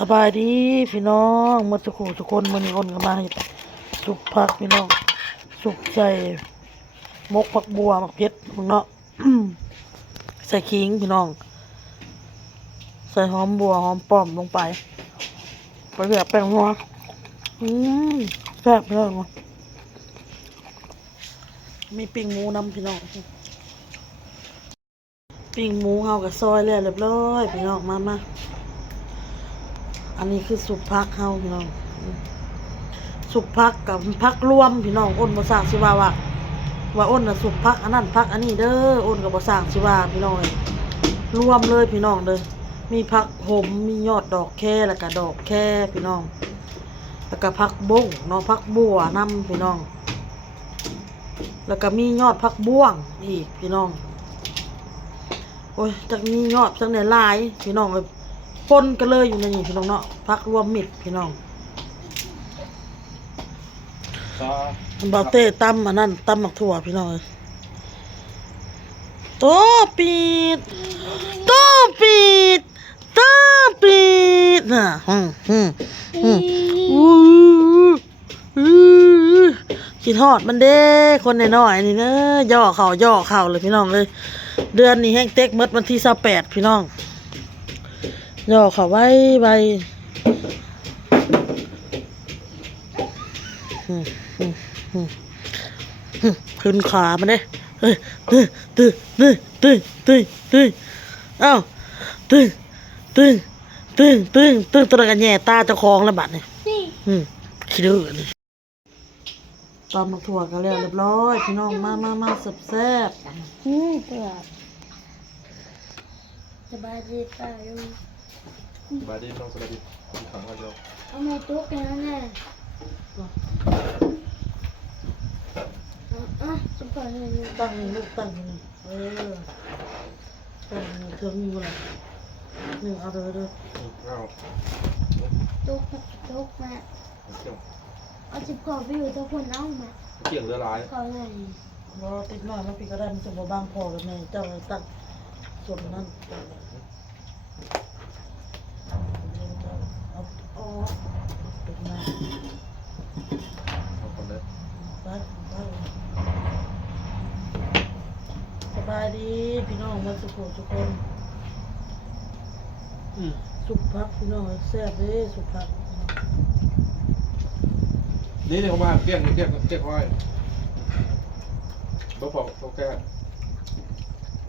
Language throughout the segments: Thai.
สบายดีพี่น้องมาทุกคนทุกคนมันนี้คนก็มาสุกผักพี่น้อง สุกใส่มกผักบัวมักเพชรมึงเนาะใส่ขิงพี่น้อง ใส่หอมบัวหอมป้อมลงไปไปแบบแป้งนัวอืมแซ่บพี่น้องมีปิ้งหมูนำพี่น้องปิ้งหมูเฮากับซอยแล้วเรียบร้อยพี่น้องมามา อันนี้คือสุพักเฮาพี่น้อง สุพักกับพักรวมพี่น้องอ้นบ่สร้างสิว่าว่าว่าอ้นน่ะสุพักอันนั้นพักอันนี้เด้ออ้นก็บ่สร้างสิว่าพี่น้องรวมเลยพี่น้องเด้อมีพักหมมียอดดอกแค่แล้วก็ดอกแค่พี่น้อง แล้วก็พักบงเนาะพักบัวนํพี่น้อง แล้วก็มียอดพักบ้วงอีกพี่น้องโอ้ยจากมียอดจากไหนหลายพี่น้องเลย ปนกันเลยอยู่ในนี่พี่น้องเนาะพักรวมมิดพี่น้องก็มันเบาเต้ตำอันนั้นตำหมักถั่วพี่น้องเลยโตปีดโตปีดโตปีดน่ะฮึมฮึมฮึมอู้อู้คิดฮอดมันเด้คนน้อยๆนี่เนอะย่อเข่าย่อเข่าเลยพี่น้องเลย เดือนนี้แห้งเต็กเมดวันที่สิบแปดพี่น้อง ย่อเขาไว้ไว้อืมอืมอืมอืมขึ้นขามันเด้เฮ้ยตึ้งตึ้งตึ้งตึ้งตึ้งตึ้งอ้าวตึ้งตึ้งตึ้งตึ้งตึ้งตัวกันแย่ตาเจ้าของแล้วบัดเนี่อืมขี้ดื้อนี่ตอนมาถั่วกันแล้วเรียบร้อยพี่น้องมามามาแซ่บแซ่บอืมเปิดสบายดีป่ะลุงส บายดีน้องสบายดีผมขังไว้เดียวเอามาตุ๊กแค่นั้นแหละอะจะเปิดเลยตั้งลูกตั้งนี่เออตั้งถึงอยู่ละหนึ่งเอาเด้อเด้ออ้าวตุ๊กตุ๊กแม่เกี่ยวเอาจิบขอไปอยู่ทุกคนเอามาเกี่ยงเรือลายขอเลยรอติดหน่อยแล้วพี่ก็ได้มันจะบ่บางพอกับแม่เจ้าเลยตั้งส่วนนั้น เอาเอาติดหน้าเอาคนเลยไปไปสบายดีพี่น้องมาสุขทุกคนอืมสุขพักพี่น้องแซ่บเด้สุขพักนี่เนี่ยเขามาเกี่ยงเกี่ยงเกี่ยงไว้เบิ้งพอพอแก้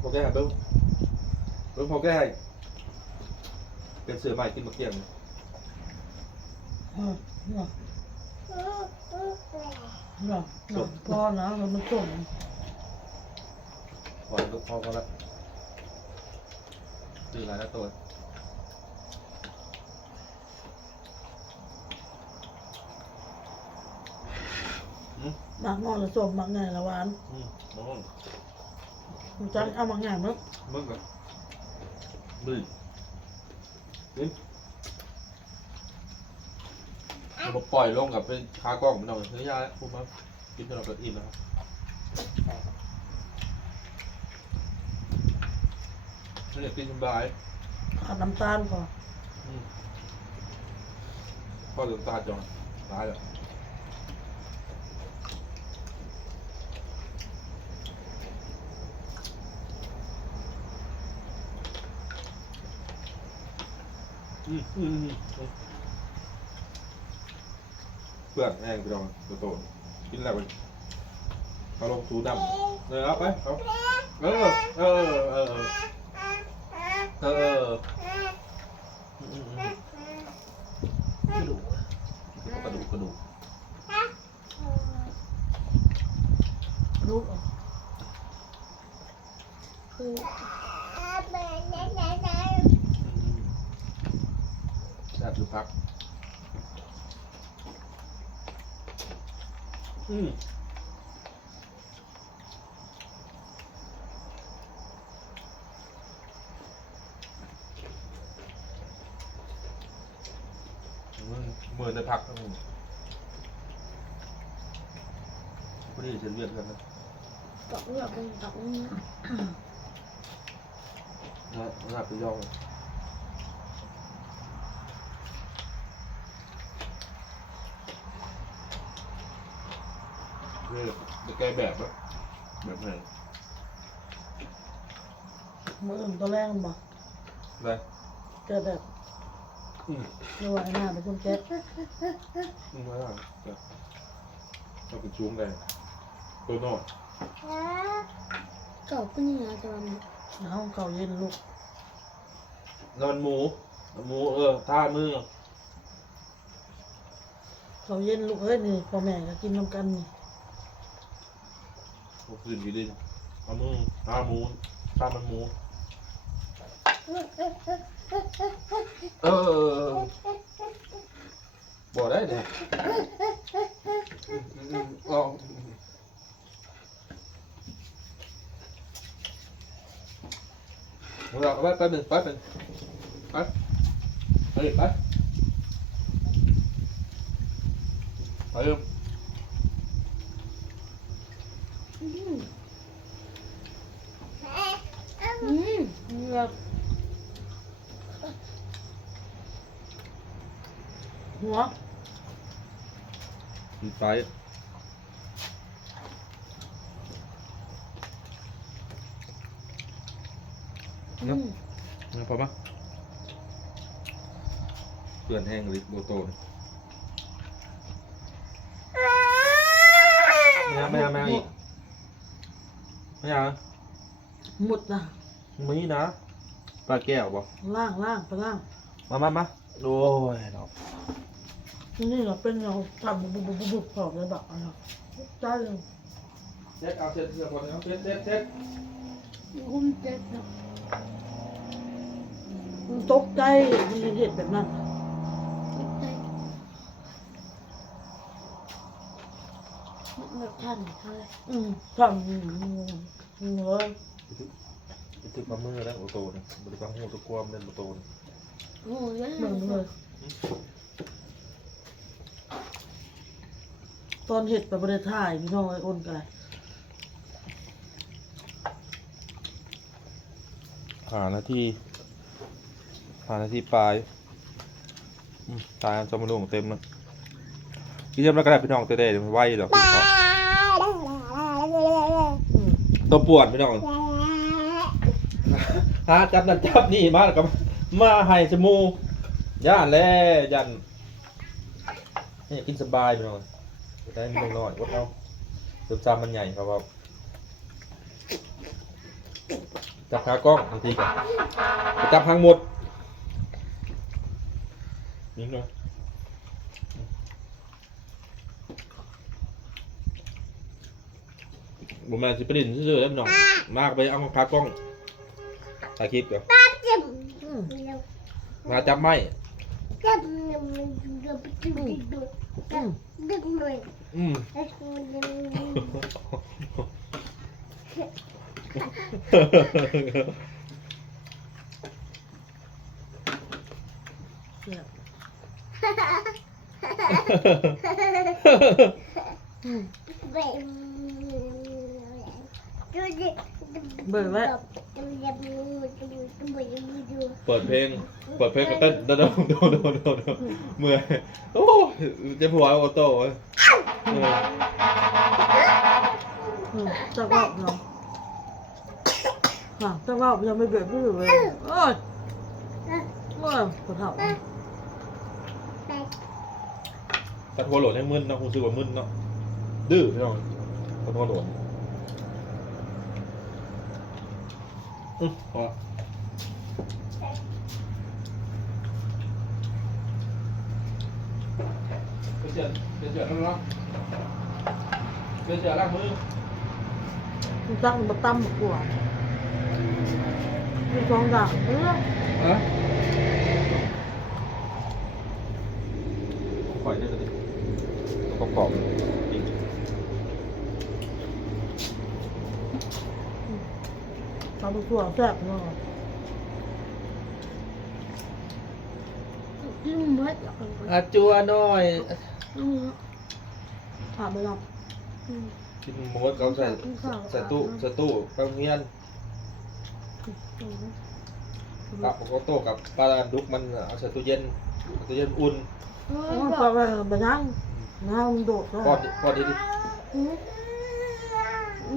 พอแก้เบิ้งเบิ้งพอแก้เป็นเสือใหม่กินมะเกี่ยงเนาะเนาะเนาะพอนะมันมันส่งพอแล้วพอก็แล้วซื้อหลายแล้วตัวอืมมักนอนละส้มมักไงละหวานอืมน้องจังเอามักไงมั้งมึงกับมึงนี่ เรามาปล่อยลงกับเป็นคากล้องมันเอาเนื้อยาแล้วพูดมากินจนเราเกิดอิ่มแล้วครับไม่อยากกินสบายขาดน้ำตาลก่อนอืมพ่อถึงตาจอนตายแล้วอืมอืมอืมอืมเพื่อนแองไปลองตัวโตกินแล้วไปเอาลงสูดำเลยเอาไปเอาเออเออเออเออเอออืมอืมอืมกระดูกกระดูกกระดูกลูกเอาคือแซ่บอยู่พัก อืมเหมือนในพักนะมึงพอดีฉันเรียกกันนะตอกเลือกเป็นตอกนี้นะหน้าไปย่องเลย นี่จะแกแบบอะแบบไหนมืออื่นตัวแรกมันบอกอะไรเกิดแบบอืมเรียกว่าไอ้หน้าเป็นคนแก๊สอืมไม่ได้จะเอาไปชูงได้ตัวน้อยเก่าก็นี่นะจะมันเอาเก่าเย็นลูกนอนหมูหมูเออท่ามือ เก่าเย็นลูกเอ้ยนี่พ่อแม่ก็กินน้ำกันนี่ เอาคืนอยู่ดิเอามือท่าหมูท่ามันหมูเออบอกได้เนี่ยลองเราไปแป๊บหนึ่งแป๊บหนึ่งไปไปไปไปเริ่ม อืมอืม เลือก หัวไปอืมนะพอปะเปลื่อนแห้งลิโบโตนไม่เอาไม่เอาไม่เอาอีกไม่เอาหมุดนะมีนะปลาแก้วบ่ล่างล่างไปล่าง มามามาโอ้ยเนาะ นี่เราเป็นเราทำบุบบุบบุบบุบพอกเลยแบบอะไรใจเลยเซ็ตเอาเซ็ตเสื้อคนเอาเซ็ตเซ็ตเซ็ตคุ้มเจ็บเนาะมันตกใจมันเห็นแบบนั้นเจ็บใจมันแบบท่านเท่าไหร่อืมทำเนื้อตึกมามือแล้วโอโตนบริการหูตะกวมเล่นโอโตนโอ้ยเหมือนเลย ตอนเห็ดไปบริถ่ายพี่น้องไอ้อ้นกันหาหน้าที่หาหน้าที่ปลายอืมตายจอมลุงเต็มแล้วพี่เจมส์แล้วก็ได้พี่น้องเต้ๆเดี๋ยวมันไหวหรอกพี่น้องอืมตัวปวดพี่น้องหาจับนั่นจับนี่มาแล้วก็มาให้สมูย่านแล้วยันนี่กินสบายพี่น้อง ได้ไม่น้อยวัดเอาเติมจามมันใหญ่ครับว่าจับขากล้องบางทีกันจับหางหมดนี่เนาะบุแมนสิปรินซื่อๆแล้วพี่น้องมากไปเอาขากล้องถ่ายคลิปก่อนอืมมาจับไม้อืมอืมเสี ยบอืมเบิดไว้ เปิดเพลง เปิดเพลงก็เต้นโดนโดนโดนโดนโดนเมื่อยโอ้เจะผัวโอโต้เว้ยเอออืมจะว่าเนาะค่ะจะว่ายังไม่เบิดไม่เบิดเลยโอ้ยโอ้ยปวดเท้าตัดหัวโหลดให้มึนเนาะคุณซื้อว่ามึนเนาะดื้อพี่น้องตัดหัวโหลด อืมพอเดี๋ยวเจอเดี๋ยวเจอแล้วเนาะเดี๋ยวเจอล้างมือมันตั้งมาตั้มมากว่ามีสองอย่างเออฮะปล่อยได้เลยประกอบ จริงทำตัวแซ่บเนาะอืมเมื่อจะเป็นคนอาจัวหน่อยอืมถามไปรับอืม กินหมูเขาใส่ใส่ตู้ใส่ตู้ไปโรงเรียนอืมกับโกโต้กับปลาดุกมันเอาใส่ตู้เย็นตู้เย็นอุ่นเออ๋ออบอกไปไปไปนั่งนั่งโดดก็ ปอดปอดดีดิอืม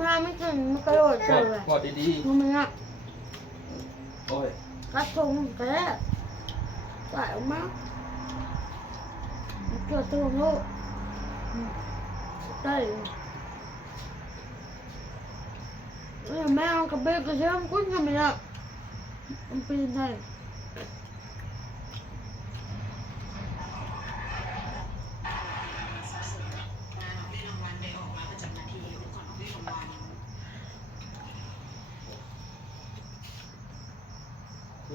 งานไม่ถึงมันกระโดดกเจออดเลยกอดดีมันอะๆ โอ้ยกระทงแกใส่ออกมาเกิดตัวโลกได้เอ้ยแม่เอากระเบกกระเทียมกุ้งกันไหมอะมันปีนได้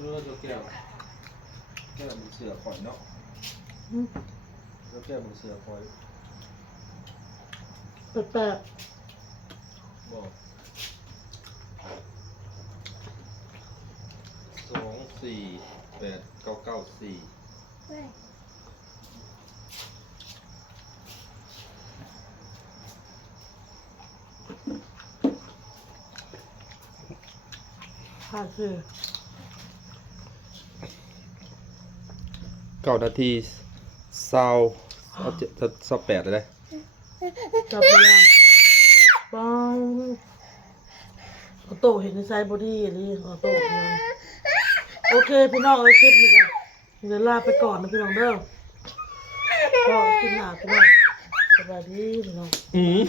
คือรู้ว่าตัวแก้วแก้วมันเสือข่อยเนาะอืมแล้วแก้วมันเสือข่อยแปลกบอกสองสี่แปดเก้าเก้าสี่ๆค่ะคือ ก้านาทีเศร้าเอาเจ็ดเศร้าแปดเลยได้จับเวลาปังออโต้เห็นในไซบอดี้อันนี้ออโต้เนี่ยโอเคพี่น้องเลยคลิปนี้กันเดี๋ยวลาไปก่อนนะพี่น้องเด้อก็ขึ้นหน้าพี่น้องสบายดีพี่น้องอืม